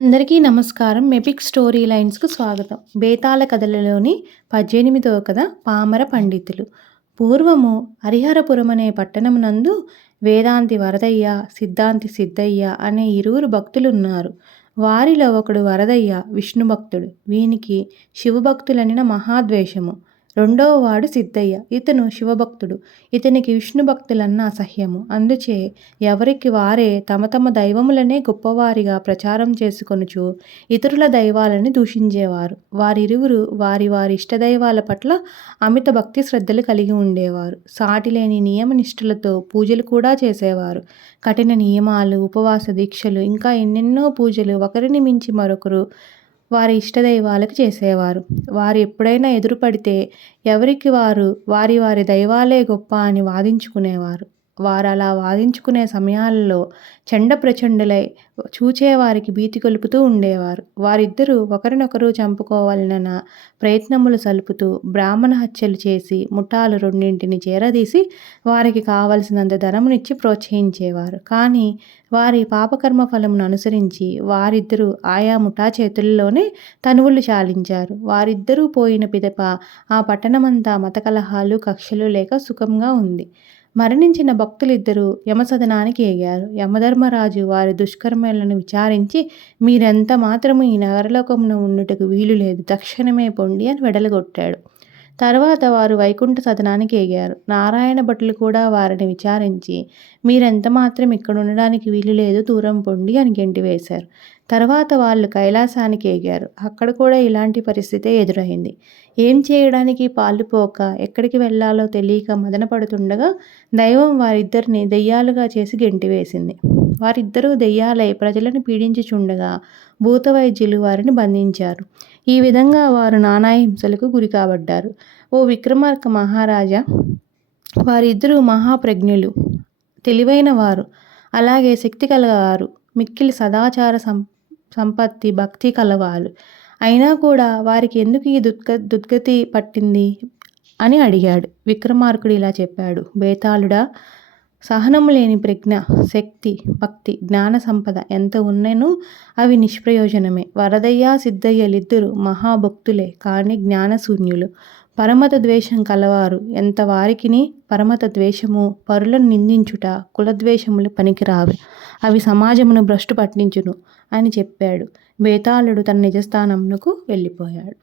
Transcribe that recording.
అందరికీ నమస్కారం. మెపిక్ స్టోరీ లైన్స్‌కు స్వాగతం. బేతాళ కథలలోని 18వ కథ పామర పండితులు. పూర్వము హరిహరపురం అనే పట్టణమునందు వేదాంతి వరదయ్య, సిద్ధాంతి సిద్ధయ్య అనే ఇరువురు భక్తులున్నారు. వారిలో ఒకడు వరదయ్య విష్ణు భక్తుడు. వీనికి శివభక్తులనిన మహాద్వేషము. రెండవ వాడు సిద్ధయ్య. ఇతను శివభక్తుడు. ఇతనికి విష్ణు భక్తులన్న అసహ్యము. అందుచే ఎవరికి వారే తమ తమ దైవములనే గొప్పవారిగా ప్రచారం చేసుకొనుచు ఇతరుల దైవాలని దూషించేవారు. వారిరువురు వారి వారి ఇష్టదైవాల పట్ల అమిత భక్తి శ్రద్ధలు కలిగి ఉండేవారు. సాటిలేని నియమ నిష్ఠలతో పూజలు కూడా చేసేవారు. కఠిన నియమాలు, ఉపవాస దీక్షలు, ఇంకా ఎన్నెన్నో పూజలు ఒకరిని మించి మరొకరు వారి ఇష్టదైవాలకు చేసేవారు. వారు ఎప్పుడైనా ఎదురుపడితే ఎవరికి వారు వారి వారి దైవాలే గొప్ప అని వాదించుకునేవారు. వారు అలా వాదించుకునే సమయాలలో చండ ప్రచండులై చూచేవారికి భీతి కొలుపుతూ ఉండేవారు. వారిద్దరూ ఒకరినొకరు చంపుకోవాలన్న ప్రయత్నములు సలుపుతూ బ్రాహ్మణ హత్యలు చేసి ముఠాలు రెండింటిని చేరదీసి వారికి కావలసినంత ధనమునిచ్చి ప్రోత్సహించేవారు. కానీ వారి పాపకర్మ ఫలమును అనుసరించి వారిద్దరూ ఆయా ముఠా చేతుల్లోనే తనువులు చాలించారు. వారిద్దరూ పోయిన పిదప ఆ పట్టణమంతా మత కలహాలు, కక్షలు లేక సుఖంగా ఉంది. మరణించిన భక్తులిద్దరూ యమసదనానికి ఎగారు. యమధర్మరాజు వారి దుష్కర్మలను విచారించి, మీరెంత మాత్రము ఈ నగరలోకమున ఉండుటకు వీలు లేదు, తక్షణమే పొండి అని వెడలగొట్టాడు. తర్వాత వారు వైకుంఠ సదనానికి ఎగారు. నారాయణ భటులు కూడా వారిని విచారించి, మీరెంత మాత్రం ఇక్కడ ఉండడానికి వీలు లేదు, దూరం పొండి అని గెంటివేశారు. తర్వాత వాళ్ళు కైలాసానికి ఎగారు. అక్కడ కూడా ఇలాంటి పరిస్థితే ఎదురైంది. ఏం చేయడానికి పాలుపోక ఎక్కడికి వెళ్ళాలో తెలియక మదన పడుతుండగా దైవం వారిద్దరిని దెయ్యాలుగా చేసి గెంటివేసింది. వారిద్దరూ దెయ్యాలై ప్రజలను పీడించుచుండగా భూతవైద్యులు వారిని బంధించారు. ఈ విధంగా వారు నానా హింసలకు గురి కాబడ్డారు. ఓ విక్రమార్క మహారాజా, వారిద్దరూ మహాప్రజ్ఞులు, తెలివైన వారు, అలాగే శక్తి కలవారు, మిక్కిలి సదాచార సంపత్తి భక్తి కలవారు. అయినా కూడా వారికి ఎందుకు ఈ దుర్గతి పట్టింది అని అడిగాడు. విక్రమార్కుడు ఇలా చెప్పాడు: బేతాళుడా, సహనము లేని ప్రజ్ఞ, శక్తి, భక్తి, జ్ఞాన సంపద ఎంత ఉన్ననూ అవి నిష్ప్రయోజనమే. వరదయ్య, సిద్ధయ్యలిద్దరూ మహాభక్తులే, కానీ జ్ఞానశూన్యులు, పరమత ద్వేషం కలవారు. ఎంత వారికిని పరమత ద్వేషము, పరులను నిందించుట, కులద్వేషములు పనికిరావు. అవి సమాజమును భ్రష్టు పట్టించును అని చెప్పాడు. బేతాళుడు తన నిజస్థానమునకు వెళ్ళిపోయాడు.